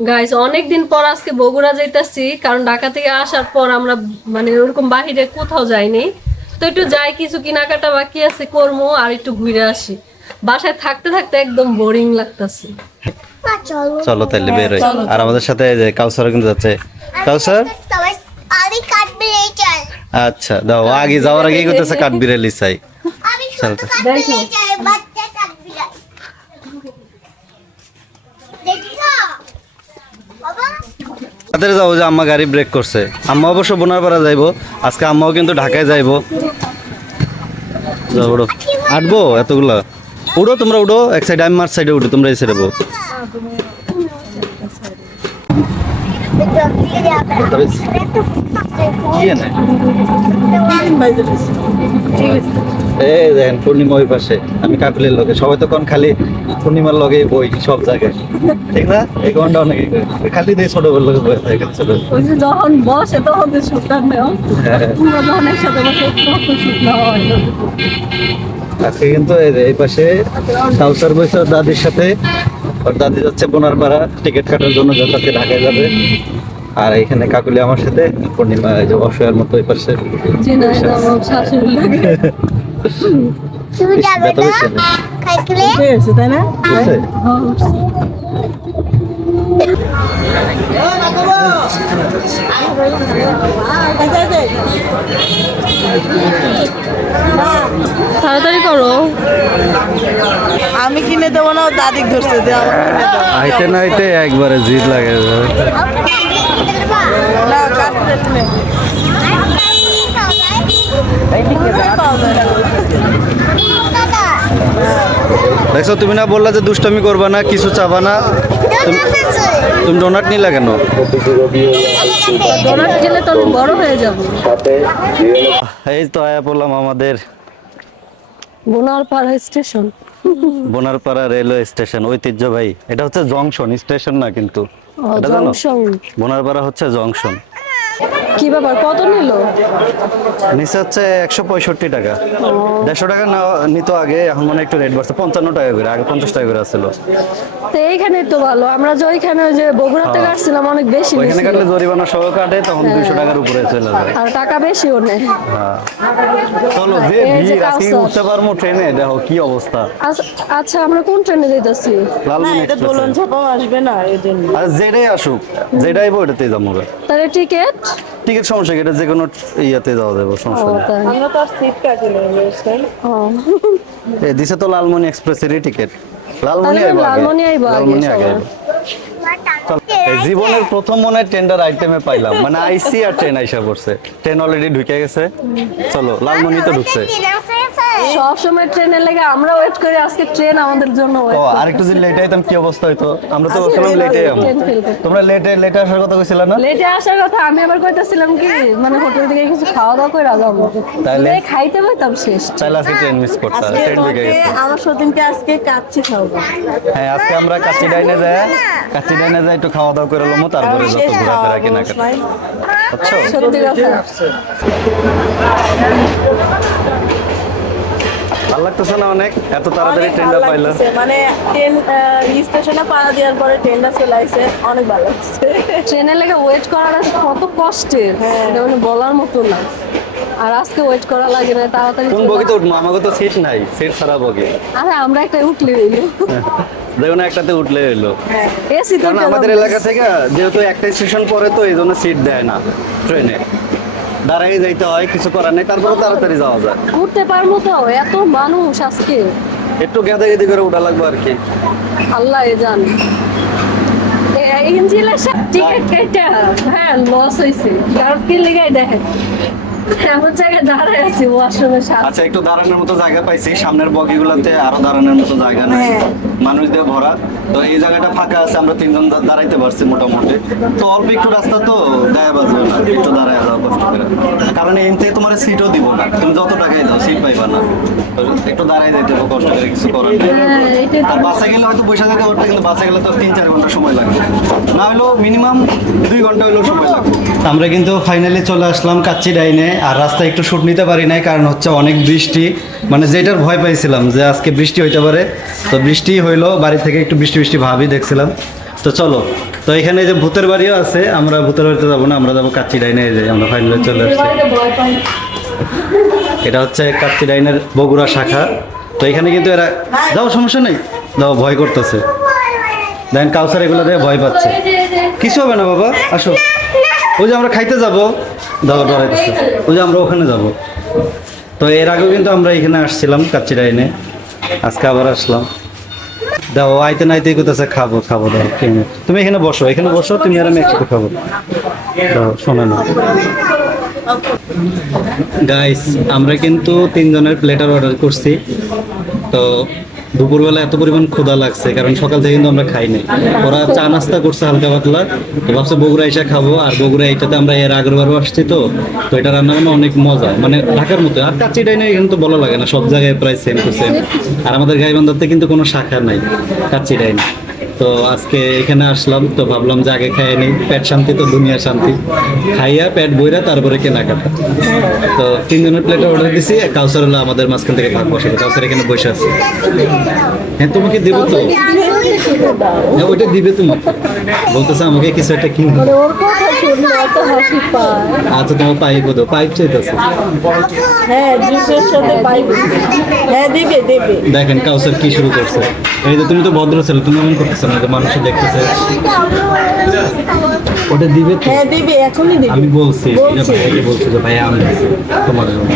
Guys অনেকদিন পর আজকে বগুড়া যাইতাছি, কারণ ঢাকা থেকে আসার পর আমরা মানে ওরকম বাহিরে কোথাও যাইনি। তো একটু যাই, কিছু কেনাকাটা বাকি আছে করবো, আর একটু ঘুরে আসি। বাসায় থাকতে থাকতে একদম বোরিং লাগতাছে। চলো তাহলে বের হই। আর আমাদের সাথে যে কাউসার কিন্তু যাচ্ছে। কাউসার আচ্ছা দাও, আগে যাওয়ার আগে করতেছে কাঠবিড়ালি চাই। চলো তাড়াতাড়ি যাবো, যে আম্মা গাড়ি ব্রেক করছে। আম্মা অবশ্য বোনারপাড়া যাইবো আজকে, আম্মাও কিন্তু ঢাকায় যাইবো। যাও উড়ো, আটবো এতগুলা। উড়ো তোমরা, উড়ো এক সাইড, আমি মার সাইডে উঠি, তোমরা এই সাইডে বো। এই দেখেন পূর্ণিমা ওই পাশে, আমি কাকুলের লগে, সবাই তো কোন খালি পূর্ণিমার লগে বই সব জায়গায়, ঠিক না? এই কোনটা অনেকে খালি দিয়ে ছোট বড় লগে বয়ে থাকে। ছোট ওই যে যখন বসে তখন তো শুকনা নেও, পুরো যখন একসাথে বসে তখন শুকনা হয়। আজকে কিন্তু এই পাশে কাউসার বইছে ওর দাদির সাথে। ওর দাদি যাচ্ছে বোনারপাড়া টিকিট কাটার জন্য, যাতে ঢাকায় যাবে। আর এখানে কাকুলি আমার সাথে, পূর্ণিমা এই যে অসহায়ের মতো ওই পাশে। শাশুড়ি লাগে তাই না? তাড়াতাড়ি করো, আমি কিনে দেবো না, দাদিক ধরছে দে আমার কিনে দাও। আইতে না আইতে একবারে জিদ লাগে। না কাটতে নে। দেখছো, তুমি না বললা যে দুষ্টামি করবা না, কিছু চাবা না? তুমি ডোনাট নিলা কেন? ডোনাট খেলে তো আমি বড় হয়ে যাবো। এই তো আয়া পড়লাম আমাদের Bonarpara station. Bonarpara railway station, ঐতিহ্যবাহী। এটা হচ্ছে জংশন, স্টেশন না কিন্তু। এটা জানো? বোনারপাড়া হচ্ছে জংশন। কি ব্যাপার, কত নিল? নিচে হচ্ছে 165 টাকা। 150 টাকা নিত আগে, এখন মানে একটু রেট বাড়ছে, 55 টাকা করে, আগে 50 টাকা করে আসছিল। তো এইখানে তো ভালো, আমরা যে ওইখানে যে বগুড়াতে কাটছিলাম অনেক বেশি ওইখানে নিছিল। কাটলে জরিমানা সহ কাটে, তখন 200 টাকার উপরে চলে যায়। আর টাকা বেশিও নেয়। হ্যাঁ চলো, যে এই যে ভিড়, আজকে কাউসার। উঠতে পারবো ট্রেনে, দেখো কি অবস্থা। আচ্ছা আমরা কোন ট্রেনে যাইতাছি? না লালমনি এটা দোলন ছাপাও আসবে না এই জন্য। আর যেটাই আসুক, যেটাই আইবো ওটাতেই যাবো। তাহলে টিকিট? টিকিট সমস্যা কি, এটা যে কোনো ইয়াতে যাওয়া যাবে, সমস্যা নেই। আমরা তো আর সিট কাটিনি বুঝছেন। দিছে তো লালমনি এক্সপ্রেসেরই টিকিট। লালমনি আইবো আগে, লালমনি আইবো আগে লালমনি আগে সবার। আইবো। চল, এই জীবনের প্রথম মনে হয় টেন্ডার আইটেমে পাইলাম, মানে আইসি আর ট্রেন আইসা পড়ছে। ট্রেন অলরেডি ঢুকে গেছে, চলো লালমনি তো ঢুকছে। সব সময় ট্রেনের লেগে আমরা ওয়েট করি, আজকে ট্রেন আমাদের জন্য ও ওয়েট আরেকটু যদি লেট আইতাম কি অবস্থা হইতো? আমরা তো আজকে বলছিলাম লেটে ট্রেন যাবো, ফেল করতে। তোমরা লেটে আসার কথা কইছিলা না? লেটে আসার কথা, আমি আবার কইতাছিলাম কি মানে হোটেল থেকে কিছু খাওয়া দাওয়া করে যাবো, তাইলে? খাইতে পাইতাম শেষ। তাইলে আজকে ট্রেন মিস করতে হবে, আজকে ট্রেন ঢুকে তোমাকে গেছে। আমার সতীনকে আজকে কাচ্চি খাওয়াবো। হ্যাঁ আজকে আমরা কাচ্চি ডাইনে যাই, একটু খাওয়া দাওয়া করে লমো, তারপরে যত শেষ ঘোরাফেরা খাওয়াবো, কেনাকাটা। ভাই। আচ্ছা সত্যি কথা। ভালো লাগতেছে না অনেক, এত তাড়াতাড়ি অনেক ট্রেনটা ভালো পাইলা? লাগতেছে, মানে ট্রেন স্টেশনে পাড়া দেওয়ার পরে ট্রেনটা চলে আসছে, অনেক ভালো লাগছে। ট্রেনের লেগে ওয়েট করাটা কত কষ্টের, এটা মানে বলার মতো না। আর আজকে ওয়েট করা লাগে না, তাড়াতাড়ি কোন চলে বগিতে উঠবো? আমাকে তো সিট নাই, সিট ছাড়া বগি। আরে আমরা একটা উঠলে হইলো, দেখুন একটাতে উঠলে এলো। এসি তো কারণ আমাদের এলাকা থেকে যেহেতু একটা স্টেশন পরে, তো এই জন্য সিট দেয় না ট্রেনে, দাঁড়াই যাইতে হয়, কিছু করার নেই, তারপরে তাড়াতাড়ি যাওয়া যায়। উঠতে পারবো তো, এত মানুষ আজকে, একটু গেঁদে করে উঠা লাগবে আর কি। আল্লাহ জান। ইঞ্জিনের টিকিট কেটে হ্যাঁ লস হয়েছে, কারণ কি লেগে দেখেন এমন জায়গায় দাঁড়ায় আছি ওয়াশরুমের সাথে। আচ্ছা একটু দাঁড়ানোর মতো জায়গা পাইছি, সামনের বগিগুলোতে আরো দাঁড়ানোর মতো জায়গা নেই, মানুষ দিয়ে ভরা। তো এই জায়গাটা ফাঁকা আছে, আমরা তিনজন দাঁড়াইতে পারছি মোটামুটি। তো অল্প একটু রাস্তা তো গায়ে বাজবে না, একটু দাঁড়ায় যাও কষ্ট করে, কারণ এমনিতে তোমার সিটও দিব না, তুমি যত টাকাই দাও সিট পাইবা না। তো একটু দাঁড়াই যাইতে হবে কষ্ট করে, কিছু করার নেই। এটাই তো। আর বাসে গেলে হয়তো পয়সা দিতে পারতো, কিন্তু বাসে গেলে তো 3-4 ঘন্টা সময় লাগবে, না হলেও মিনিমাম 2 ঘন্টা হলেও সময় লাগবে। আমরা কিন্তু ফাইনালি চলে আসলাম কাচ্চি ডাইনে। আর রাস্তায় একটু শুট নিতে পারি নাই, কারণ হচ্ছে অনেক বৃষ্টি, মানে যেটার ভয় পাইছিলাম যে আজকে বৃষ্টি হইতে পারে, তো বৃষ্টি হইলো, বাড়ি থেকে একটু বৃষ্টি ভাবই দেখছিলাম। তো চলো, তো এখানে যে ভূতের বাড়িও আছে, আমরা ভূতের বাড়িতে যাবো না, আমরা যাবো কাচ্চি ডাইনে। এই যে আমরা ফাইনালে চলে আসছি। এটা হচ্ছে কাচ্চি ডাইনের বগুড়া শাখা। তো এখানে কিন্তু এরা যাও, সমস্যা নেই, যাও, ভয় করতেছে। দেখেন কাউসার এগুলো দিয়ে ভয় পাচ্ছে। কিছু হবে না বাবা, আসো। ওই যে আমরা খাইতে যাবো, দাও ডরাইতেছে। ওই যে আমরা ওখানে যাব। তো এর আগেও কিন্তু আমরা এখানে আসছিলাম কাচ্চি ডাইনে, আজকে আবার আসলাম। দাও, আইতে নাইতেই কোথাছে খাবো খাবো, দাও তুমি এখানে বসো, এখানে বসো, তুমি আর আমি একসাথে খাবো। দাও, শোনো না গাইস, আমরা কিন্তু 3 জনের প্লেটার অর্ডার করছি। তো দুপুরবেলা এত পরিমাণ ক্ষুধা লাগছে, কারণ সকাল থেকে কিন্তু আমরা খাই নাই। ওরা চা নাস্তা করছে হালকা পাতলা, তো ভাবছে বগুড়া এসে খাবো। আর বগুড়া এটাতে আমরা এর আগের বারও আসছি, তো এটা রান্না বান্না অনেক মজা, মানে ঢাকার মতো। আর কাচ্চি ডাইনে এখানে তো বলা লাগে না, সব জায়গায় প্রায় সেম টু সেম। আর আমাদের গাইবান্ধাতে কিন্তু কোনো শাখা নাই কাচ্চি ডাইনে। তো আজকে এখানে আসলাম, তো ভাবলাম যে আগে খাইয়ে নিই, পেট শান্তি তো দুনিয়া শান্তি। খাইয়া পেট বইরা তারপরে কেনাকাটা। তো 3 জনের প্লেটে অর্ডার দিছি। কাউসার হলো আমাদের মাঝখান থেকে ভাগ বসে, কাউসার এখানে বসে আছে। হ্যাঁ, তোমাকে দেবো তো, হ্যাঁ ওইটা দিবে তোমাকে, বলতেছে আমাকে কিছু একটা কিনবে। মানে ওর কথা শুনলে এত হাসি পায়। আচ্ছা, তোমার পাইপ দাও, পাইপ চাইতেছে। হ্যাঁ, জুসের সাথে পাইপ। হ্যাঁ, দিবে দিবে। দেখেন কাউসার কি শুরু করছে। এই যে তুমি তো ভদ্র ছেলে, তুমি এমন করতেছো না, যে মানুষ দেখতেছে। ওটা দিবে তো? হ্যাঁ, দিবে, এখনই দিবে। আমি বলছি যে বলছি। ভাইকে বলছি যে ভাই আমি দিছি তোমার জন্য,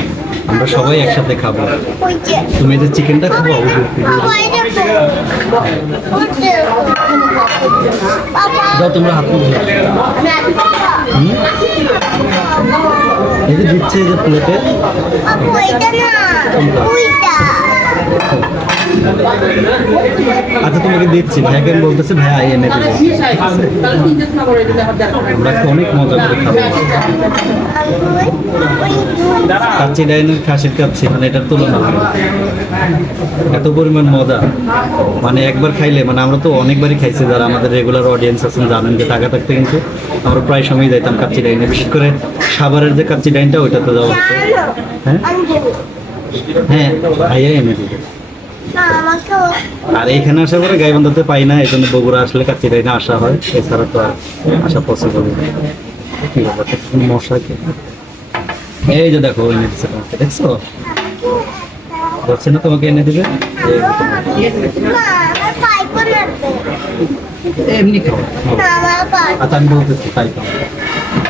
আমরা সবাই একসাথে খাবো। তুমি যে চিকেনটা খাবো দাও, তোমরা হাত মুখ ধুও। এই যে দিচ্ছে এই যে প্লেটে। আচ্ছা তোমাকে দিচ্ছি, ভাইকে আমি বলতেছি ভাই আই এনে দেবো। আমরা আজকে অনেক মজা করে খাবো। কাচ্চি ডাইনের খাসির কাচ্চি, মানে এটার তুলনা হয় না। এত পরিমাণ মজা, মানে একবার খাইলে, মানে আমরা তো অনেকবারই খাইছি, যারা আমাদের রেগুলার অডিয়েন্স আছেন জানেন যে ঢাকা থাকতে কিন্তু আমরা প্রায় সময় যাইতাম কাচ্চি ডাইনে, বিশেষ করে সাভারের যে কাচ্চি ডাইনটা ওইটাতে যাওয়া হতো। হ্যাঁ হ্যাঁ, ভাইয়া এনে দিবে। আর এখানে আসার পরে গাইবান্ধাতে পাই না, এই জন্য বগুড়া আসলে কাচ্চি ডাইনে আসা হয়, এছাড়া তো আর আসা পসিবল না। কি ব্যাপারটা, মশা কি? এই যে দেখো এনে দিচ্ছে তোমাকে, দেখছো? বলছে না তোমাকে এনে দিবে, এমনি খাও। আচ্ছা আমি বলতেছি পাইপ,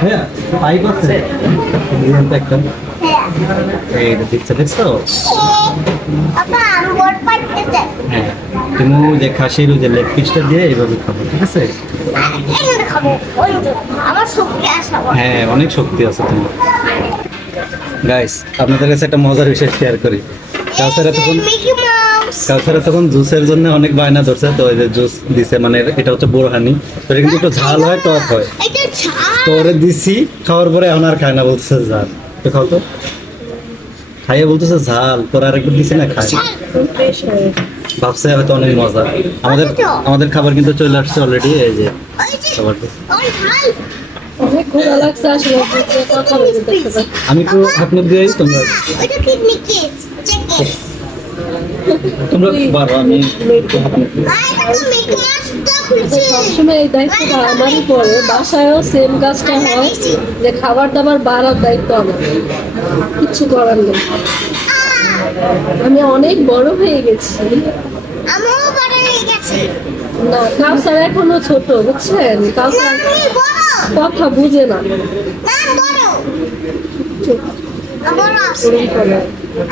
হ্যাঁ পাইপ আছে একটা, এই যে দিচ্ছে, দেখছো? হ্যাঁ, তুমি যে খাসির যে লেগ পিসটা দিয়ে এইভাবে খাবো, ঠিক আছে? হ্যাঁ, অনেক শক্তি আছে তোমার। গাইস, আপনাদের কাছে একটা মজার বিষয় শেয়ার করি। কাউসার তখন জুসের জন্য অনেক বায়না ধরছে, তো ওই যে জুস দিছে, মানে এটা হচ্ছে বোরহানি, তো এটা কিন্তু একটু ঝাল হয়, টক হয়। তো ওরে দিছি, খাওয়ার পরে এখন আর খায় না, বলতেছে ঝাল। তো খাও তো, খাইয়ে বলতেছে ঝাল, তোর আর একটু দিছি না, খাই। ভাবছে হয়তো অনেক মজা। আমাদের খাবার কিন্তু চলে আসছে অলরেডি, এই যে খাবারটা। অনেক ক্ষুধা লাগছে আসলে, কথা বলতে পারছি না। আমি একটু হাত মুখ দিয়ে তোমরা বাবা, আমি একটু হাত মুখ দিই। সবসময় এই দায়িত্বটা আমারই পড়ে, বাসায়ও সেম কাজটা হয়, যে খাবার দাবার বাড়ার দায়িত্ব আমার, কিচ্ছু করার নেই। আমি অনেক বড় হয়ে গেছি। না, কাউসার এখনো ছোট, বুঝছেন? কাউসার কথা বুঝে না।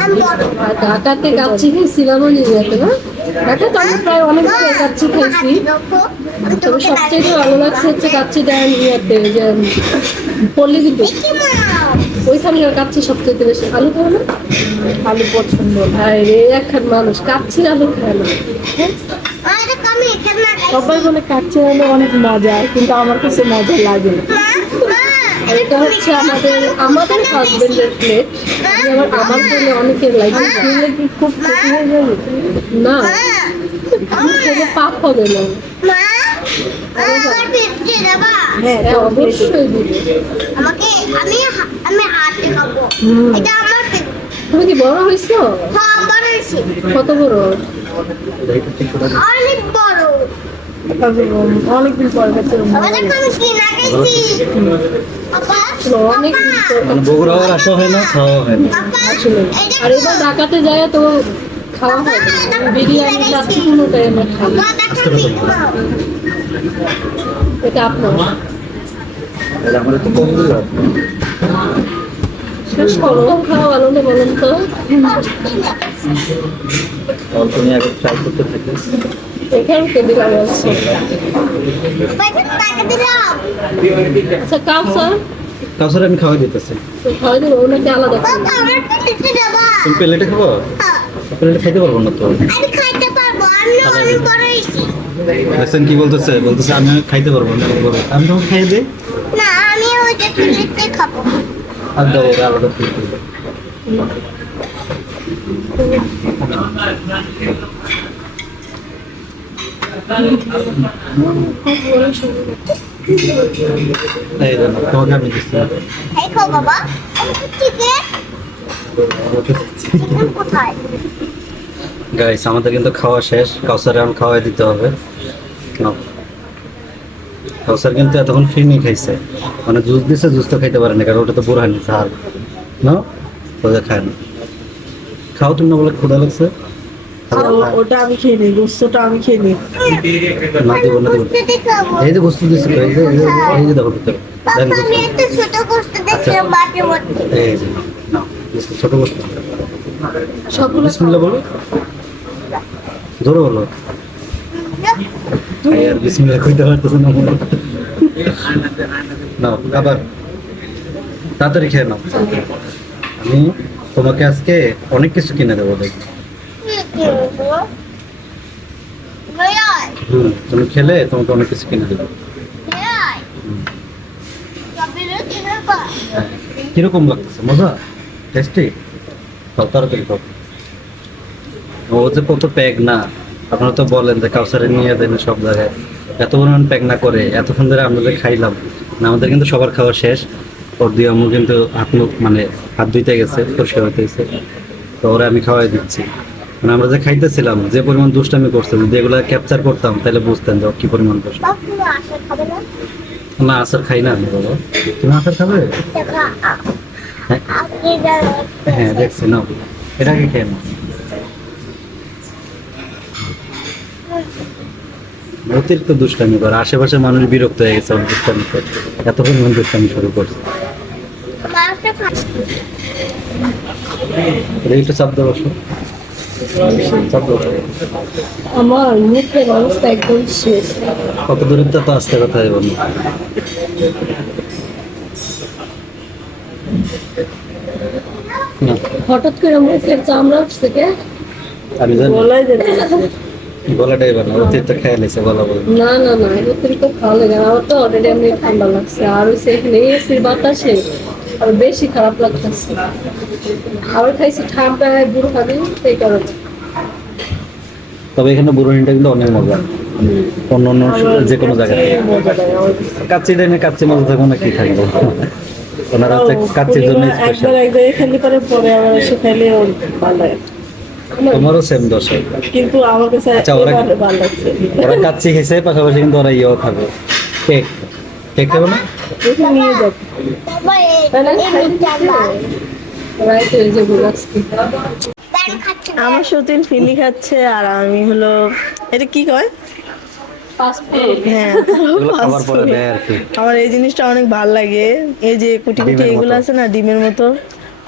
আর ঢাকাতে কাচ্চি খাইছিলাম নিজেতে, না ঢাকাতে আমি প্রায় অনেক জায়গায় কাচ্চি খাইছি, তবে সবচেয়ে ভালো লাগছে হচ্ছে কাচ্চি ডাইন ইয়েতে, যে পল্লী বিদ্যুৎ, ওইখানকার কাচ্চি সবচেয়ে বেশি। আলু খায় না? আলু পছন্দ। ভাই রে, একখান মানুষ কাচ্চির আলু খায় না। সবাই বলে কাচ্চি হলে অনেক মজা, কিন্তু আমার কাছে মজা লাগে না। এটা হচ্ছে আমাদের হাজবেন্ডের প্লেট, আমার বলে অনেকের লাগে। খুব ক্ষতি হয়ে যাবে না, খেলে পাপ হবে না। হ্যাঁ, হ্যাঁ, অবশ্যই দিবে। তুমি কি বড় হয়েছো? কত বড়? অনেকদিন পরে খাচ্ছি অনেক মানে বগুড়া আর আসা হয় না, খাওয়া হয় না। আসলে আর এবার ঢাকাতে যায় তো খাওয়া হয় না। বিরিয়ানি খাচ্ছি কোনোটাই আমার খাই না। এটা আপনার তাহলে আমরা তো কম দিল। শেষ করো, খাওয়া ভালো না বলুন তো? অল্প নিয়ে আগে ট্রাই করতে থাকি। এখানে তো দিলাম আছে। আচ্ছা কাউসার কাউসার আমি খাওয়াই দিতেছি। তো খাওয়া দেবো ওনাকে আলাদা করে। তুমি প্লেটে খাবো? প্লেটে খাইতে পারবো না তো। দেখছেন কি বলতেছে? বলতেছে আমি খাইতে পারবো না। আমি তখন খাইয়ে দিই আর দাও ওরা আলাদা প্লেট দিবে। এই দেখো, তোমাকে আমি দিচ্ছি। গাইস আমাদের কিন্তু খাওয়া শেষ। কাউসার এখন খাওয়াই দিতে হবে। নাও। কাউসার কিন্তু এতক্ষণ ফিরনি খাইছে, মানে জুস দিছে, জুস তো খাইতে পারে না কারণ ওটা তো বুড়ানি ঝাল না, ওটা খায় না। খাও তুমি না বলে ক্ষুধা লাগছে। ওটা আমি খেয়ে নিই, গোস্তটা আমি খেয়ে নিই। না দিব না দিব। এই যে গোস্ত দিছে তো, এই যে দেখো ভিতরে দেন গোস্ত। এই যে নাও গোস্ত, ছোট গোস্ত। সবগুলো বিসমিল্লাহ বলো, জোরে বলো। এই আর বিসমিল্লাহ কইতে পারতেছ না মনে। নাও আবার তাড়াতাড়ি খেয়ে নাও। আমি তোমাকে আজকে অনেক কিছু কিনে দেবো দেখি। তুমি খেলে তোমাকে অনেক কিছু কিনে দেবো। কিরকম লাগতেছে? মজা? টেস্টি? খাও তাড়াতাড়ি খাও। ও যে কত প্যাক না, আপনারা তো বলেন যে কাউসারে নিয়ে দেন সব জায়গায়, এত পরিমাণ প্যাক না করে এতক্ষণ ধরে আমরা যে খাইলাম না, আমাদের কিন্তু সবার খাওয়া শেষ। ওর দিয়ে আমি কিন্তু হাত মুখ মানে হাত ধুইতে গেছে, পরিষ্কার হইতে গেছে, তো ওরা আমি খাওয়াই দিচ্ছি। মানে আমরা যে খাইতেছিলাম যে পরিমাণ দুষ্টামি করছে, যদি এগুলো ক্যাপচার করতাম তাহলে বুঝতেন যে ও কি পরিমাণ দুষ্ট। না আচার খাই না আমি বাবা। তুমি আচার খাবে? হ্যাঁ দেখছি নাও, এটাকে খেয়ে নাও। অতিরিক্ত দুষ্টামি করে আশেপাশে মানুষ বিরক্ত হয়ে গেছে আমার দুষ্টামি করে, এত পরিমাণ দুষ্টামি শুরু করছে। একটু চাপ দেবো, চাপ দেবো। আমার মুখের অবস্থা একদম শেষ। কত দূরত্ব তো আসতে কথা এবং হঠাৎ করে মুখের চামড়া উঠছে কে? আমি জানি বলাই যাবে গলাটাই এবার না, অতিরিক্ত খেয়ে নিয়েছে গলা বলে। না না না, অতিরিক্ত ভালো লাগে না। আমার তো অলরেডি এমনি ঠান্ডা লাগছে, আর ওই এখানে এসির বাতাসে আর বেশি খারাপ লাগতেছে। আবার খাইছি ঠান্ডায় বুড়ো খাবি, সেই কারণে। তবে এখানে বুড়োনিটা কিন্তু অনেক মজা, অন্য অন্য যে কোনো জায়গায়। কাচ্চি ডাইনে কাচ্চি মজা থাকবো না কি থাকবো, ওনারা হচ্ছে কাচ্চির জন্য স্পেশাল। একবার খেলে পরে পরে আবার এসে খেলে ওর ভালো লাগে। তোমারও সেম দশে, কিন্তু আমার কাছে আচ্ছা, ওরা- এবার ভালো লাগছে। ওরা কাচ্চি খেয়েছে পাশাপাশি কিন্তু ওরা ইয়েও খাবে, কেক। কেক খাবে না? দেখে নিয়ে যাবো। রাইট হয়ে যাবো আজকে। আমার সতীন ফিলি খাচ্ছে আর আমি হলো এটা কি কয়? পাসপোর্ট। হ্যাঁ এগুলো খাবার পরে দেয় আর কি। আমার এই জিনিসটা অনেক ভালো লাগে, এই যে কুটি কুটি ডিমের এগুলো মতো। আছে না ডিমের মতো,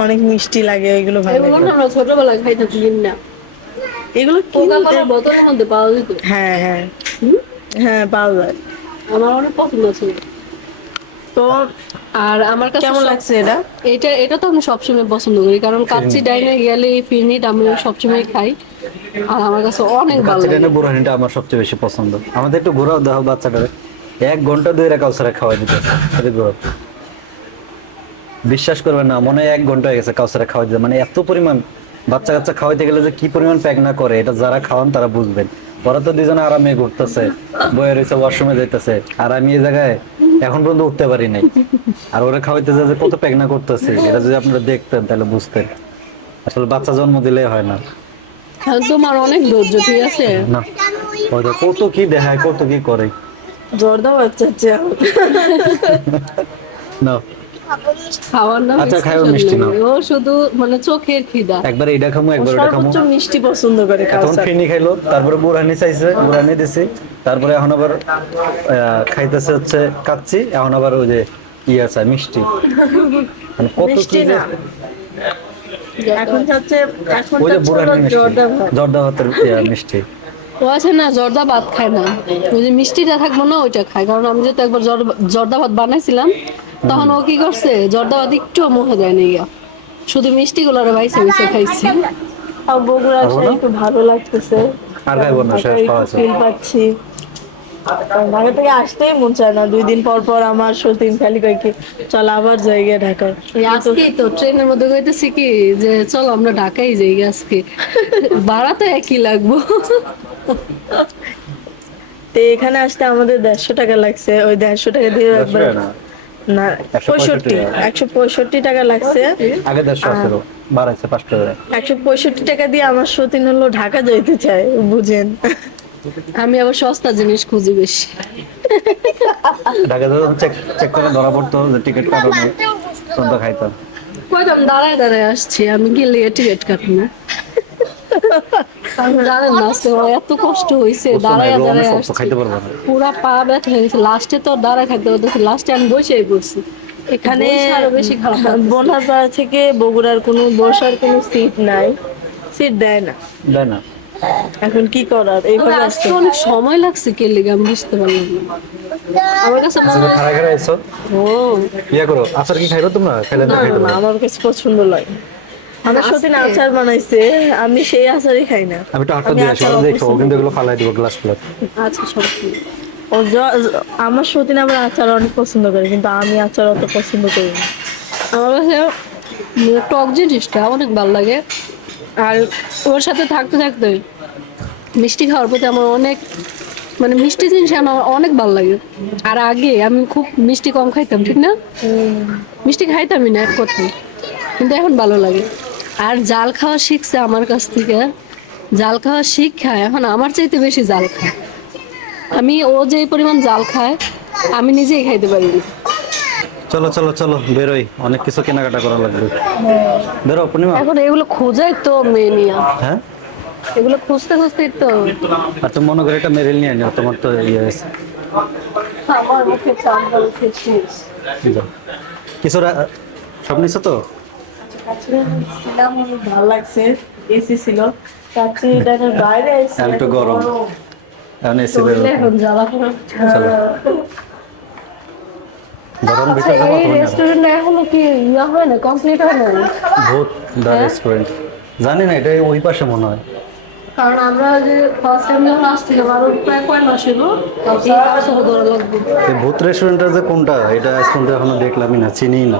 অনেক মিষ্টি লাগে, ওইগুলো ভালো এগুলো লাগে। না আমরা ছোটবেলায় খাইতে দিন না, এগুলো কোকা কিনতে- কোলার বোতলের মধ্যে পাওয়া যেত। হ্যাঁ হ্যাঁ হুম? হ্যাঁ পাওয়া যায়। আমার অনেক পছন্দ ছিল। তো আর আমার কাছে কেমন লাগছে এটা? এটা এটা তো আমি সবসময় পছন্দ করি, কারণ কাচ্চি ডাইনে গেলে এই ফিরনিটা আমি সবসময় খাই, আর আমার কাছে অনেক ভালো কাচ্চি লাগে। ডাইনে বুড়ানিটা আমার সবচেয়ে বেশি পছন্দ। আমাদের একটু ঘোরাও দাও বাচ্চাটারে, 1 ঘন্টা ধরে কাউসারে খাওয়াই দিতে। বিশ্বাস করবেন না, মনে হয় 1 ঘন্টা হয়ে গেছে কাউসারে খাওয়াই দিতে। মানে এত পরিমাণ বাচ্চা কাচ্চা খাওয়াইতে গেলে যে কি পরিমাণ প্যাক না করে, এটা যারা খাওয়ান তারা বুঝবেন। ওরা তো দুজনে আরামে ঘুরতেছে, বয়ে রয়েছে, ওয়াশরুমে যাইতেছে, আর আমি এই জায়গায় এখন পর্যন্ত উঠতে পারি নাই। আর ওরা খাওয়াইতেছে যে কত প্যাক না করতেছে, এটা যদি আপনারা দেখতেন তাহলে বুঝতেন। আসলে বাচ্চা জন্ম দিলে হয় না। হ্যাঁ, তোমার অনেক ধৈর্য, ঠিক আছে। না ওই তো কত কি দেখায়, কত কি করে। জর্দা বাচ্চা এখন। না খাওয়ার নাম আচ্ছা, expression খাইও মিষ্টি নেই। নাও। ও শুধু মানে চোখের খিদা। একবার এটা খামু, ও একবার ওটা খামু। সর্বোচ্চ মিষ্টি পছন্দ করে এখন কাউসার। ফিনি খাইলো, তারপরে বুড়ানি চাইছে, বুড়ানি দিছি, তারপরে এখন আবার খাইতেছে হচ্ছে কাচ্চি, এখন আবার ওই যে আছে মিষ্টি। মানে কত কি মিষ্টি যে না, এখন চাচ্ছে, এখন ওই যে চাচ্ছে বুড়ানি হলো মিষ্টি, জর্দা ভাত। জর্দা ভাতের মিষ্টি। ও আছে না জর্দা ভাত খায় না, ওই যে মিষ্টিটা থাকবো না ওইটা খায়। কারণ আমি যেহেতু একবার জর্দা ভাত বানাইছিলাম, তখন ও কি করছে জর্দা ভাত একটু মুখে দেয় নি গা, শুধু মিষ্টি গুলো বাইসে বাইসে খাইছি। আর বগুড়া খাবো আসলে না? একটু ভালো লাগতেছে, আর খাইবো না, শেষ খাওয়া আছে। ফিল পাচ্ছি। কারণ ঢাকা থেকে আসতেই মন চায় না, 2 দিন পর পর আমার সতীন খালি কয় কি চল আবার জায়গায় ঢাকায়। এই আজকেই তো ট্রেনের মধ্যে কইতেছি কি যে চলো আমরা ঢাকাই যাই আজকে, ভাড়া তো একই লাগবো। তো এখানে আসতে আমাদের 150 টাকা লাগছে, ওই 150 টাকা দিয়ে একবার না 165 165 টাকা লাগছে। আগে 150 আসলো, বাড়াইছে 5 টাকা। 165 টাকা দিয়ে আমার সতীন হলো ঢাকা যাইতে চায়, বুঝেন। আমি আবার সস্তা জিনিস খুঁজি বেশি। ঢাকা যখন চেক চেক করে ধরা পড়তো যে টিকিট কাটো নাই, তখন তো খাইতাম। কয়টা দাঁড়ায় দাঁড়ায় আসছি আমি, গেলে টিকিট কাটবো না। আপনি জানেন না আজকে আমার এত কষ্ট হয়েছে, দাঁড়ায় দাঁড়ায় সব তো আসছি, খাইতে পারবো না। পুরা পা ব্যথা হয়ে গেছে। লাস্টে তো দাঁড়ায় খাইতে পারতেছি, লাস্টে আমি বসেই পড়ছি। এখানে বসে আরো বেশি খারাপ লাগতেছে। বনহারপাড়া থেকে বগুড়ার কোনো বসার কোনো সিট নাই, সিট দেয় না। দেয় না। এখন কি করার, তবে এইভাবে আসতে আজকে অনেক সময় লাগছে কে লেগে আমি বুঝতে পারলাম না। আমার কাছে মনে তুমি হয় খাড়া খাড়া এসো, ও ইয়া করো, আচার কি খাইবে তোমরা? খাইলে না না খাইতে না, পারো। আমার কাছে পছন্দ লাগে। আমার সতীন আজকে- আচার বানাইছে, আমি সেই আচারই খাই না। আমি তো হাতটা আমি দিয়ে আসি, আচার দেখো ও অপছন্দ কিন্তু এগুলো ফালাই দিব গ্লাস প্লেট। আচ্ছা সব ঠিক। আমার সতীন আবার আচার অনেক পছন্দ করে, কিন্তু আমি আচার অত পছন্দ করি না। আমার কাছে টক জিনিসটা অনেক ভালো লাগে, আর ওর সাথে থাকতে থাকতে মিষ্টি খাওয়ার প্রতি আমার অনেক মানে মিষ্টি জিনিস আমার অনেক ভালো লাগে। আর আগে আমি খুব মিষ্টি কম খাইতাম, ঠিক না? মিষ্টি খাইতামই না এক কথায়, কিন্তু এখন ভালো লাগে। আর জাল খাওয়া শিখছে আমার কাছ থেকে, জাল খাওয়া শিক্ষা এখন আমার চাইতে বেশি জাল খায়। আমি ও যে পরিমাণ জাল খায় আমি নিজেই খাইতে পারি না। চলো চলো চলো বেরোই, অনেক কিছু কেনাকাটা করা লাগবে। বেরো পূর্ণিমা। এখন এগুলো খোঁজাই তো মেনিয়া, হ্যাঁ, এগুলো খুঁজতে খুঁজতেই তো আর তুমি মনে করে একটা মেরিল নিয়ে নিও, তোমার তো ইয়ে হয়েছে। আমার মুখে চামড়া উঠে শেষ। যাও। কিছু সব নিছো তো? ছিলাম, অনেক ভালো লাগছে, এসি ছিল, চাচ্ছি এটার বাইরে এসে আর একটু গরম। এখন এসে বেরো। শরীরে এখন জ্বালা পোড়া। চলো গরম আচ্ছা, ভিতরে যাবো এই তোমার। রেস্টুরেন্টটা এখনো কি ইয়া হয় না, কমপ্লিট হয় না? ভূত দা রেস্টুরেন্ট, জানি না, এটা ওই পাশে মনে হয়। কারণ আমরা যে ফার্স্ট টাইম যখন আসছিলাম আরো প্রায় কয় মাস হলো, এই কাজটা ধরা লাগবে। এই ভূত রেস্টুরেন্টের যে কোনটা, এটা আজ পর্যন্ত এখনো দেখলামই না, চিনি না।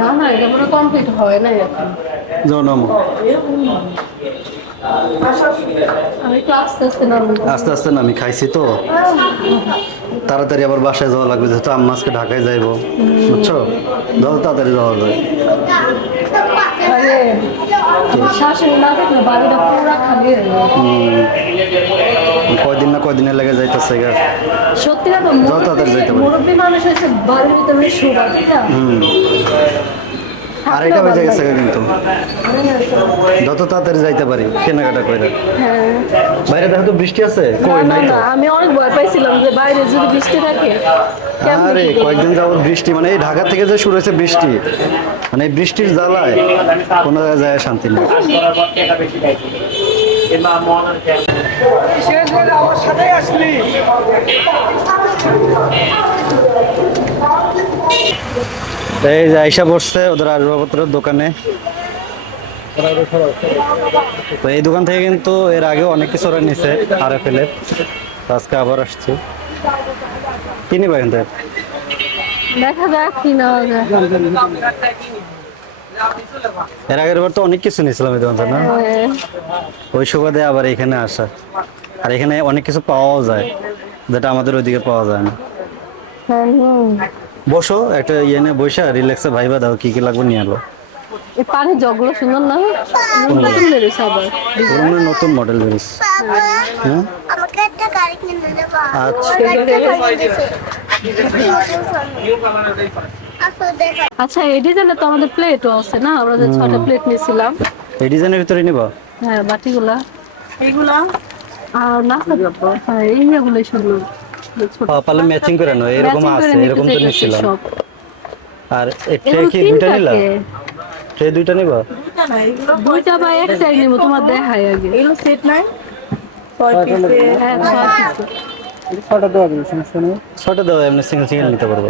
না না, এটা মনে কমপ্লিট হয় না এখন। যাও নামো, আমি একটু আস্তে আস্তে নামবো। আস্তে আস্তে নামি, খাইছি তো তাড়াতাড়ি আবার বাসায় যাওয়া লাগবে, যেহেতু আম্মা আজকে ঢাকায় যাইবো, বুঝছো? যত তাড়াতাড়ি যাওয়া যায়। আরে, আমার শাশুড়ি না দেখলে বাড়িটা পুরা খালি হয়ে যায়। কয়দিনের লেগে যাইতেছে গা। সত্যি না তো, যত তাড়াতাড়ি যাইতে পারি। মুরব্বী মানুষ হয়েছে বাড়ির ভিতরে শোভা, ঠিক না? আর এটা বেঁচে গেছে গা, কিন্তু যত তাড়াতাড়ি যাইতে পারি কেনাকাটা করে। হ্যাঁ। বাইরে দেখো তো বৃষ্টি আছে, না, কই না, নাই তো। না, আমি অনেক ভয় পাইছিলাম যে বাইরে যদি বৃষ্টি থাকে কেমনে আরে কি করবো? কয়েকদিন যাবত বৃষ্টি, মানে এই ঢাকা থেকে যে শুরু হয়েছে বৃষ্টি, মানে এই বৃষ্টির জ্বালায় কোনো জায়গায় যায় শান্তি নেই। এই যে আইসা বসছে ওদের আসবাবপত্রের দোকানে। তো এই দোকান থেকে কিন্তু এর আগে অনেক কিছু ওরা নিছে হারে ফেলে, তো আজকে আবার আসছে। কি নিবা এখান থেকে? দেখা যাক কি না যায়। এর আগের বার তো অনেক কিছু নিয়েছিলাম এই দোকান থেকে, না? ওই সুবাদে আবার এখানে আসা, আর এখানে অনেক কিছু পাওয়াও যায় যেটা আমাদের ওইদিকে পাওয়া যায় না। বসো, একটা ইয়ে নিয়ে বসে রিল্যাক্সে ভাইবা দাও কি কি লাগবে নিয়ে আলো। এই পানির জগগুলো সুন্দর না? নতুন বেরিয়েছে আবার। নতুন মডেল বেরিয়েছে। হুম, আমাকে একটা আচ্ছা আচ্ছা, এই ডিজাইনে তো আমাদের প্লেটও আছে না, আমরা যে 6টা প্লেট নিয়েছিলাম। এই ডিজাইনের ভিতরে নিবা? হ্যাঁ, বাটিগুলা এইগুলা আর না হ্যাঁ, এইগুলোই শুধু ছোট পারলে ম্যাচিং করে নাও, এরকম matching করে আছে, নিতে এরকম তো চাইতেছি নিছিলাম। সব। আর এই ট্রে এগুলো কি তিন দুইটা নিলা? টাকে। ট্রে দুইটা নিবা? দুইটা না, এগুলো দুইটা বা একটাই নিব, তোমার দেখাই আগে। এগুলো সেট নাই 6 পিসে। হ্যাঁ, 6 পিস। ছটা দাও, এমনি সিঙ্গেল সিঙ্গেল নিতে পারবো।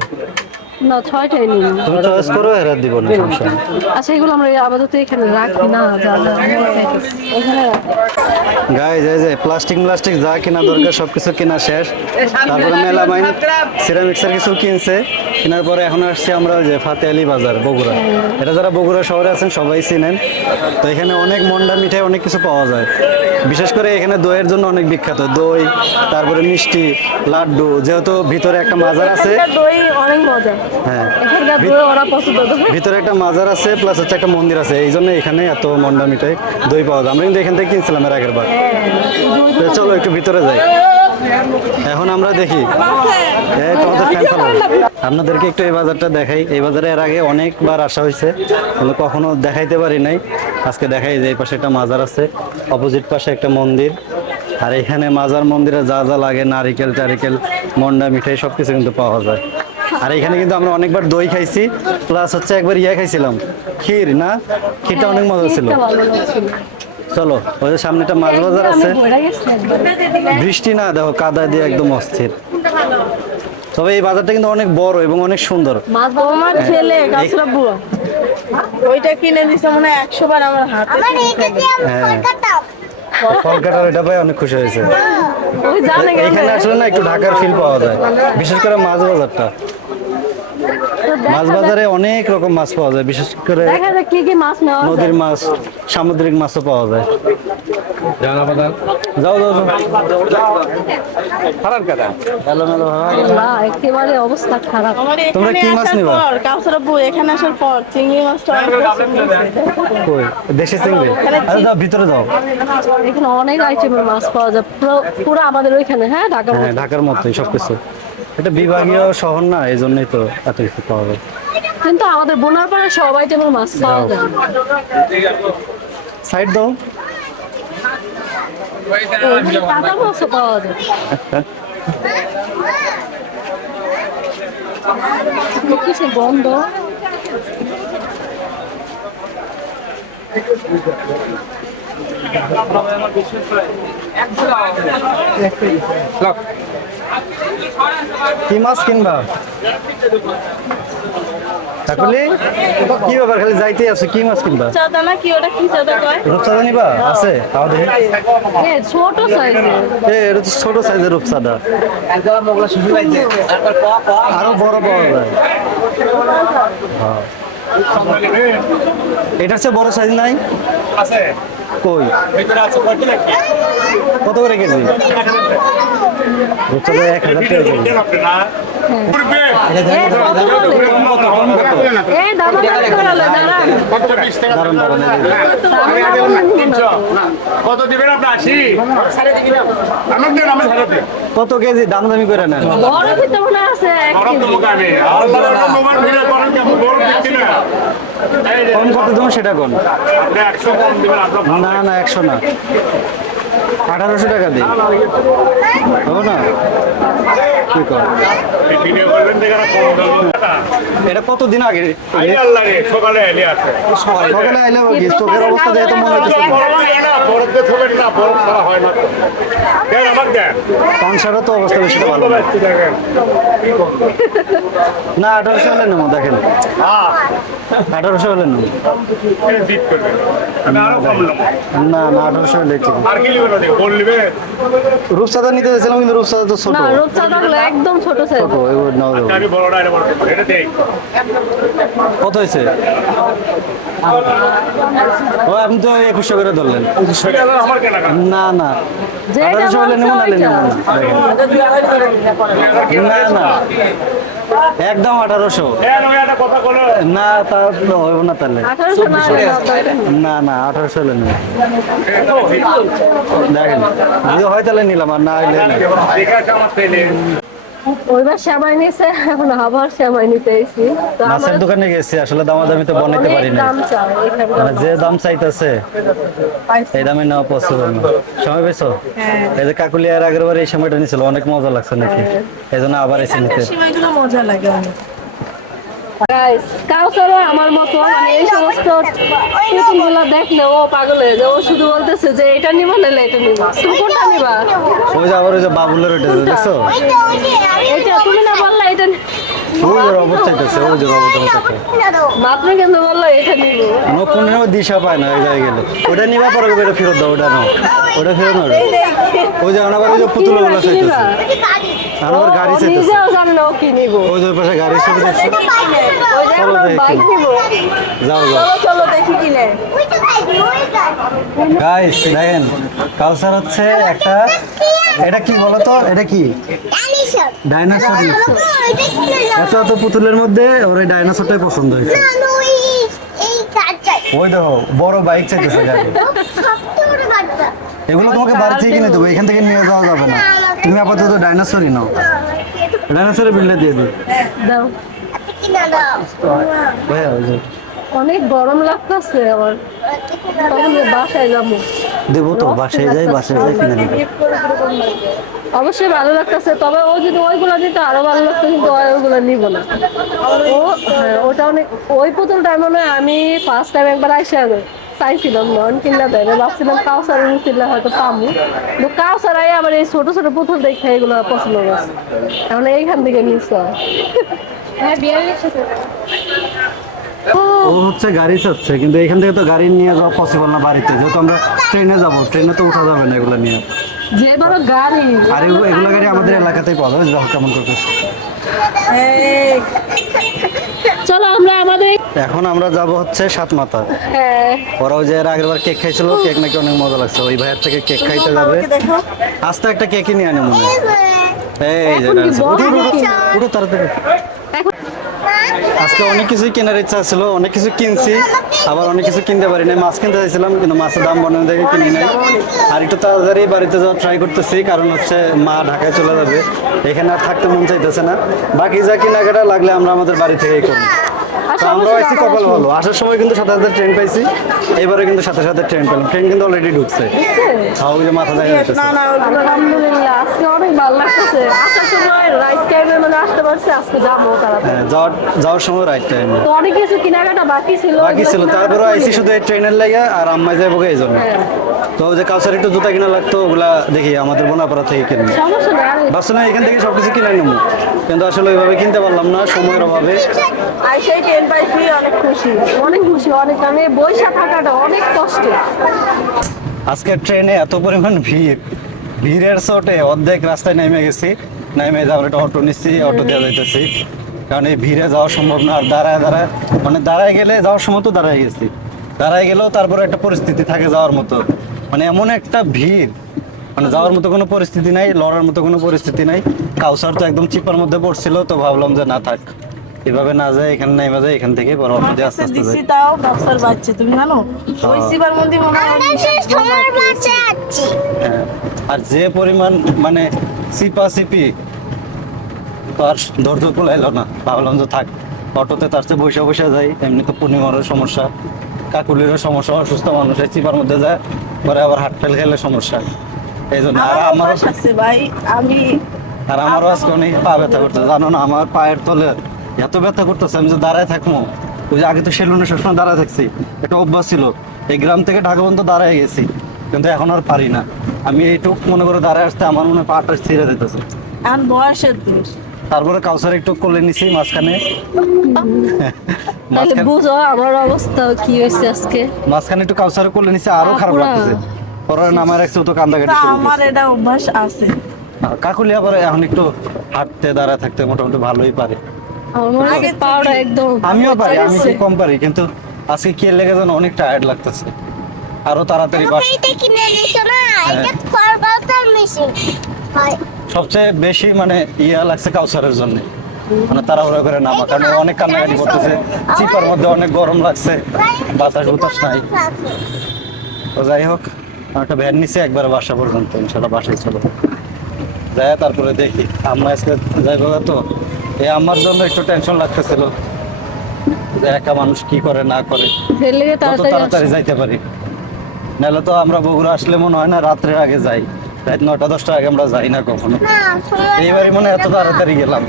না, 6টাই নিব। তুমি চয়েস করো, এরা দিব না, সমস্যা নেই। আচ্ছা, এগুলো আমরা আপাতত এখানে রাখি না, যা যা এখানে রাখি। গাইজ এই যে প্লাস্টিক যা কেনা দরকার সবকিছু কেনা শেষ। তারপরে মেলামাইন সিরামিক্সের কিছু কিনছে, কেনার পরে এখন আসছি আমরা ওই যে ফাতে আলী বাজার বগুড়া। এটা যারা বগুড়া শহরে আছেন সবাই চিনেন। তো এখানে অনেক মন্ডা মিঠাই অনেক কিছু পাওয়া যায়, বিশেষ করে এখানে দইয়ের জন্য অনেক বিখ্যাত। দই, তারপরে মিষ্টি, লাড্ডু, যেহেতু ভিতরে একটা মাজার আছে। এখানকার দই অনেক মজা। হ্যাঁ, এখানকার দই ওরা পছন্দ করে। ভিতরে একটা মাজার আছে, প্লাস হচ্ছে একটা মন্দির আছে, এই জন্য এখানে এত মন্ডা মিঠাই দই পাওয়া যায়। আমরা কিন্তু এখান থেকে কিনছিলাম এর আগের বার। তো চলো একটু ভিতরে যাই, এখন আমরা দেখি। এই তোমাদের ফ্যান ফলোয়ার। আপনাদেরকে একটু এই বাজারটা দেখাই। এই বাজারে এর আগে অনেকবার আসা হয়েছে, কিন্তু কখনো দেখাইতে পারি নাই। আজকে দেখাই যে এই পাশে একটা মাজার আছে, অপোজিট পাশে একটা মন্দির। আর এখানে মাজার মন্দিরে যা যা লাগে, নারিকেল টারিকেল, মন্ডা মিঠাই সবকিছু কিন্তু পাওয়া যায়। আর এখানে কিন্তু আমরা অনেকবার দই খাইছি, প্লাস হচ্ছে একবার খাইছিলাম ক্ষীর, না ক্ষীরটা অনেক মজা ছিল। এটা ভালো লাগছিল। চলো ওদের সামনে একটা মাছ বাজার আমি আছে, ঘুরে গেছি একবার। বৃষ্টি না, দেখো কাদা দিয়ে একদম অস্থির। তবে এই বাজারটা কিন্তু অনেক বড় এবং অনেক সুন্দর। মাছ আমার ছেলে কাঁচরা বুয়া ওইটা কিনে দিছে মনে হয় 100 বার আমার হাতে। হ্যাঁ, কলকাতার এটা পাই অনেক খুশি হয়েছে। ওই জানে এখানে আসলে না একটু ঢাকার ফিল পাওয়া যায়, বিশেষ করে মাছ বাজারটা। মাছ বাজারে অনেক রকম মাছ পাওয়া যায়, বিশেষ করে দেখা যায় কি কি মাছ নেওয়া যায়। নদীর মাছ, সামুদ্রিক মাছও পাওয়া যায়। যাও যাও যাও। এলোমেলো ভাবে। না, একেবারে অবস্থা খারাপ। আমার তোমরা এখানে কি মাছ আসার নিবা? পর কাঁচরা বুয়া এখানে আসার পর চিংড়ি মাছটা অনেক পছন্দ হয়েছে। কই দেশি চিংড়ি? আরে যাও ভিতরে যাও। এখানে অনেক আইটেমের মাছ পাওয়া যায়, পুরো আমাদের ওইখানে। হ্যাঁ, ঢাকার হ্যাঁ, মতো। ঢাকার মতোই সবকিছু। এটা বিভাগীয় শহর না, এই জন্যই তো এত কিছু পাওয়া যায়। কিন্তু আমাদের বোনার পাড়ে সব আইটেমের মাছ পাওয়া যায়। সাইড দাও। এখানে কাঁচা মাছও পাওয়া যায়। কিসের গন্ধ? কি মাছ কিনবা? তাকলি কি ব্যাপার, খালি যাইতে আছে, কি মাছ কিনবা? চাঁদা না কি ওটা কি চাঁদা কয়? রূপসাদা নিবা? আছে তাও দেখি। ছোট সাইজের। এটা তো ছোট সাইজের রূপসাদা, আরো বড় পাওয়া যায়। হ্যাঁ। এটার চেয়ে বড় সাইজ নাই? আছে কই ভিতরে আছে কত লাগবে কত করে কেজি? রূপসাদা 1000 টাকা কেজি। দেন আপনি না পূর্বে এই দাদা দাঁড়ান। কত 20 টাকা দাঁড়ান, দাঁড়ান, এই যে। কত দিবেন আপনি 80 আমার দেন আমি ধারে দেন কত কেজি দাম দামি করে নেন? বড় ভিতরে মনে আছে 1 বড় তো কেজি। মোকামে আর বড় মোবাইল ভিডিও করেন কেমন বড় দিচ্ছি না এই যে কম কত দেবো সেটা কোন? আপনি 100 কম দিবেন আপনার ভালো না না 100 না, 1800 টাকা দিই, হবে না? কি কর, ভিডিও করবেন দেখে কম দাম এটা কতদিন আগে? আই আল্লাহ রে সকালে এলে আছে সকালে আইলে কি চোখের অবস্থা দেখে তো মনে হচ্ছে বড়দের থবেন না বড় ছাড়া হয় না দেন আমার দেন পাংশারও তো অবস্থা বেশি ভালো না। দেখেন না 1800 হলে নেবো, দেখেন হ্যাঁ 1800 হলে নেবো। এটা জিত করবেন আমি আরো কম নেব না না 1800 হলে ঠিক। আর কি নেবেন ওদিকে বল নেবে রূপসাদা নিতে চাইছিলাম, কিন্তু রূপসাদা তো ছোট। না, রূপচাঁদা গুলো একদম ছোট সাইজ। ছোট এগুলো নাও দেবো। আমি বড়টা এটা বড় এটা দেই কত হয়েছে? ও আপনি তো 2100 করে ধরলেন। সেটা আমার কেনা কাজ না না যেটা 1800 হলে নেবো, নাহলে বলছে নেবো না। দেখেন। না না একদম 1800। একটা কথা বলো না তা হইব না তাহলে। 1800 না হলে দরকার নেই। না না 1800 হলে না। দেখেন যদি হয় তাহলে নিলাম, আর না হলে না। দেখে আসো আমার ছেলে ওইবার সেমাই নিছে, এখন আবার সেমাই নিতে এসেছি। তো আমার মাছের দোকানে গেছি, আসলে দামাদামি তো বনাইতে পারি অনেক না। দাম চাই এখানকার। মানে যে দাম চাইতেছে এই দামে নেওয়া পসিবল না। সময় পেয়েছো? এই যে কাকুলিয়ার আগের বার এই সময়টা নিছিল, অনেক মজা লাগছে নাকি, এই জন্য আবার এসে নিতে। সময়গুলো মজা লাগে অনেক। গাইস, কাউসারও আমার মতো মানে এই সমস্ত পুতুলগুলো দেখলে ও পাগল হয়ে যায়। ও শুধু বলতেছে যে এটা নিবা নাহলে এটা নিবা। তুমি কোনটা নিবা? ওই যে আবার ওই যে বাবুলের ওইটা দেখছো, এটা তুমি না বললা এটা ওই যে রবট চাইতেছে, ওই যে রবট মাত্র কিন্তু বললো এটা নিব। কোনো দিশা পায় না এই জায়গায় গেলে। ওটা নিবা পরে ওটা ফেরত দাও, ওটা নাও, ওটা ফেরত নাও। ওই যে আবার ওই যে পুতুলগুলো চাইতেছে, আর আবার গাড়ি ও চাইতেছে। নিজেও জানে না ও কি নিব। ওই যে ওই পাশে গাড়ির ছবি দেখছো, ওই যে চলো আমরা দেখি। বাইক নিব। যাও যাও চলো দেখি কিনে। গাইস দেখেন, কালচার হচ্ছে একটা, এটা কি বলতো, এটা কি ডাইনোসর নিচ্ছে। এত এত পুতুলের মধ্যে ওর এই ডাইনোসরটাই পছন্দ হয়েছে। ওই দেখো বড় বাইক চাইতেছে গাড়ি। এগুলো তোমাকে বাড়ি থেকে কিনে দেবো, এখান থেকে নিয়ে যাওয়া যাবে না। তুমি আপাতত ডাইনোসরই নাও, ডাইনোসরের বিলটা দিয়ে দিই। দাও। ভাইয়া ওই যে অনেক গরম লাগতেছে আমার, তখন যে বাসায় যাবো। দেবো তো, বাসায় যাই কিনে নেবো। অবশ্যই ভালো লাগতেছে, তবে ও যদি ওইগুলো দিত আরো ভালো লাগতো, কিন্তু ও ওইগুলো নিব না। ও হ্যাঁ, ওটা অনেক, ওই পুতুলটা মনে হয় আমি ফার্স্ট টাইম একবার আইসা চাইছিলাম, নন কিনলে দেয় না, ভাবছিলাম কাউসার কিনলে হয়তো পাবো, কিন্তু কাউসার আই আবার এই ছোট ছোট পুতুল দেখে এগুলো পছন্দ করছে, এখন এইখান থেকে নিচ্ছ। হ্যাঁ বিয়ে ও হচ্ছে গাড়ি চাচ্ছে, কিন্তু এখান থেকে তো গাড়ি নিয়ে যাওয়া পসিবল না বাড়িতে, যেহেতু আমরা ট্রেনে যাবো, ট্রেনে তো উঠা যাবে না এগুলো নিয়ে। যে বড় গাড়ি, আর এগুলো গাড়ি আমাদের এলাকাতেই পাওয়া যাবে, দেখো কেমন করতেছে। চলো আমরা আমাদের এখন আমরা যাব হচ্ছে সাতমাথা। হ্যাঁ ওরা ওই যে এর আগের বার কেক খাইছিল, কেক নাকি অনেক মজা লাগছে, ওই ভাইয়ের থেকে কেক খাইতে যাবে। দেখো আস্তে একটা কেকই নিয়ে আনি মনে হয়। এই যে এখন কি বড় উঠো তাড়াতাড়ি। এখন আজকে অনেক কিছুই কেনার ইচ্ছা ছিল, অনেক কিছু কিনছি, আবার অনেক কিছু কিনতে পারি নাই। মাছ কিনতে চাইছিলাম কিন্তু মাছের দাম বনে দেখে কিনি নাই। আর একটু তাড়াতাড়ি বাড়িতে যাওয়ার ট্রাই করতেছি, কারণ হচ্ছে মা ঢাকায় চলে যাবে, এখানে আর থাকতে মন চাইতেছে না। বাকি যা কেনাকাটা লাগলে আমরা আমাদের বাড়ি থেকেই করি। তো আমরা আইছি কপাল ভালো, আসার সময় কিন্তু সাথে সাথে ট্রেন পাইছি, এবারে কিন্তু সাথে সাথে ট্রেন পেলাম। ট্রেন কিন্তু অলরেডি ঢুকছে, ওই যে মাথা দেখা যাচ্ছে। না না আলহামদুলিল্লাহ আজকে অনেক ভালো লাগতেছে, আসার সময় রাইট টাইমে মানে আসতে পারছি, আজকে যাবো তাড়াতাড়ি। হ্যাঁ, যাওয়ার সময় রাইট টাইম তো অনেক কিছু কেনাকাটা বাকি ছিল, বাকি ছিল, তারপরে আইসি শুধু এই ট্রেনের লাগে, আর আম্মাই যাবো এই জন্য। তো ওই যে কাউসার একটু জুতা কিনা লাগতো, ওগুলা দেখি আমাদের বোনাপাড়া থেকে কিনবো। সমস্যা নেই, আরে ভাবছি না এখান থেকে সবকিছু কিনে নেবো, কিন্তু আসলে ওইভাবে কিনতে পারলাম না সময়ের অভাবে। আইসাই ট্রেন পাইছি, অনেক খুশি। অনেক খুশি, অনেক, আমি বৈশা থাকাটা অনেক কষ্টে। আজকে ট্রেনে এত পরিমাণ ভিড়ের চোটে অর্ধেক রাস্তায় নেমে গেছি, নেমে যাওয়ার একটা অটো নিচ্ছি, অটো দিয়ে যাইতেছি, কারণ এই ভিড়ে যাওয়া সম্ভব না। আর দাঁড়ায় গেলে যাওয়ার সময় তো দাঁড়ায় গেছি, দাঁড়ায় গেলেও তারপরে একটা পরিস্থিতি থাকে যাওয়ার মতো, মানে এমন একটা ভিড়, মানে যাওয়ার মতো কোনো পরিস্থিতি নাই, লড়ার মতো কোনো পরিস্থিতি নাই। কাউসার তো একদম চিপার মধ্যে পড়ছিল, তো ভাবলাম যে না থাক, এভাবে না যায়, এখানে নেমে যায়, এখান থেকে বড় অটো দিয়ে আস্তে আস্তে দিছি যাই। তাও কাউসার বাচ্চা, তুমি জানো ওই শিবার মন্দির মনে হয় হ্যাঁ, আর যে পরিমাণ মানে সিপি তো আর ধৈর্য কুলাইলো না, ভাবলাম যে থাক, অটোতে তার চেয়ে বসে বসে যাই। এমনি তো পূর্ণিমারও সমস্যা, কাকুলিরও সমস্যা, অসুস্থ মানুষ এই চিপার মধ্যে যায়, পরে আবার হাট ফেল খেলে সমস্যা, এই জন্য। আর আমারও আছে ভাই, আমি আজকে অনেক পা ব্যথা করতেছে, জানো না, আমার পায়ের তলে এত ব্যথা করতেছে, আমি যে দাঁড়ায় থাকবো, ওই যে আগে তো সেলুনে সবসময় দাঁড়ায় থাকছি, একটা অভ্যাস ছিল, এই গ্রাম থেকে ঢাকা পর্যন্ত দাঁড়ায় গেছি, কিন্তু এখন আর পারি না। আমি এইটুক মনে করে দাঁড়ায় আসতে আমার মনে হয় পাটা ছিঁড়ে দিতেছে। আর বয়সের দোষ। তারপরে কাউসার একটু কোলে নিছি মাঝখানে, তাহলে বুঝো আমার অবস্থা কি হয়েছে আজকে। মাঝখানে একটু কাউসার কোলে নিছি, আরো খারাপ পুরা। লাগতেছে। পরে নামায় রাখছে, ও তো কান্দাকাটি তা শুরু আমার করছে। এটা অভ্যাস আছে। কাকুলিয়া পরে এখন একটু হাঁটতে দাঁড়ায় থাকতে মোটামুটি ভালোই পারে। আমার মনে হচ্ছে পাউডার একদম আমিও পারি, ঠিক আমি আছে? কি কম পারি, কিন্তু আজকে কি লেগে যেন অনেক টায়ার্ড লাগতেছে, আরো তাড়াতাড়ি সবচেয়ে বেশি মানে ইয়া লাগছে কাউসারের জন্য, মানে তাড়াহুড়া করে নামা, কারণ ও অনেক কান্নাকাটি করতেছে, চিপার মধ্যে অনেক গরম লাগছে, বাতাস বুতাস নাই। তো যাই হোক, আমি একটা ভ্যান নিছি একবার বাসা পর্যন্ত, ইনশাল্লাহ বাসায় চলো যাই, তারপরে দেখি। আম্মা আজকে যাইব তো, এই আমার জন্য একটু টেনশন লাগতেছিল যে একা মানুষ কি করে না করে, রেলে কত তাড়াতাড়ি তাড়াতাড়ি যাইতে পারি। নাহলে তো আমরা বগুড়া আসলে মনে হয় না রাত্রের আগে যাই, রাত 9টা-10টার আগে আমরা যাই না কখনো। এইবারই মনে হয় এত তাড়াতাড়ি গেলাম।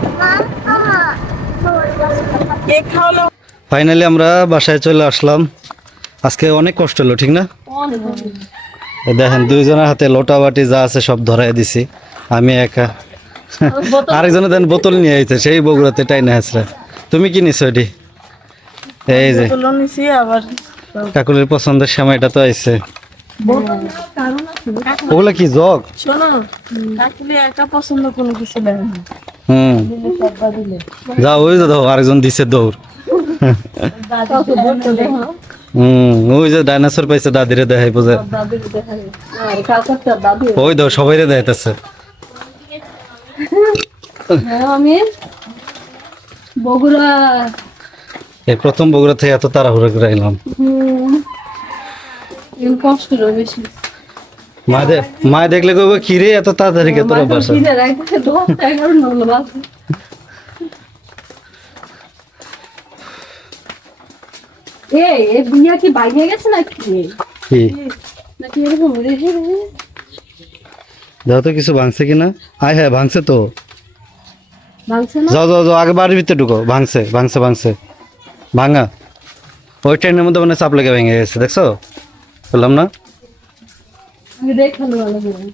কেক খাওয়ালো। ফাইনালি আমরা বাসায় চলে আসলাম। আজকে অনেক কষ্ট হলো, ঠিক না? এই দেখেন দুইজনের হাতে লোটা বাটি যা আছে সব ধরাই দিছি, আমি একা। আরেকজনে দেন বোতল নিয়ে আইছে, সেই বগুড়াতে টাইনে আসলে। তুমি কি নিছো এটি? এই যে তুলো নিছি আবার। কাকুলির পছন্দের সময়টা তো আইছে। ওগুলা কি জগ? শোনো, কাকুলি একা পছন্দ কোনো কিছু নেই। হুম, যা ওই যে দাও, আরেকজন দিছে দৌড়। ওই যে ডাইনোসর পাইছে, দাদিরে দেখাই বোঝে। ওই দাও, সবাইরে দেখাইতেছে। আমি বগুড়া এই প্রথম বগুড়া থেকে এত তাড়াহুড়ো করে এলাম। কষ্ট বেশি। মা দেখলে কইব কি রে এত তাড়াতাড়ি কে তোরা বাসা। এই বিয়া কি বাইরে গেছে নাকি? কি নাকি এরকম দাও তো কিছু ভাঙছে কিনা। আয় হ্যাঁ ভাঙছে তো। ভাঙছে না? যাও যাও যাও, আগে বাড়ির ভিতরে ঢুকো। ভাঙছে ভাঙছে ভাঙছে, ভাঙা। ওই ট্রেনের মধ্যে মানে চাপ লেগে ভেঙে গেছে, দেখছো? বললাম না? দেখালো ভালো করে।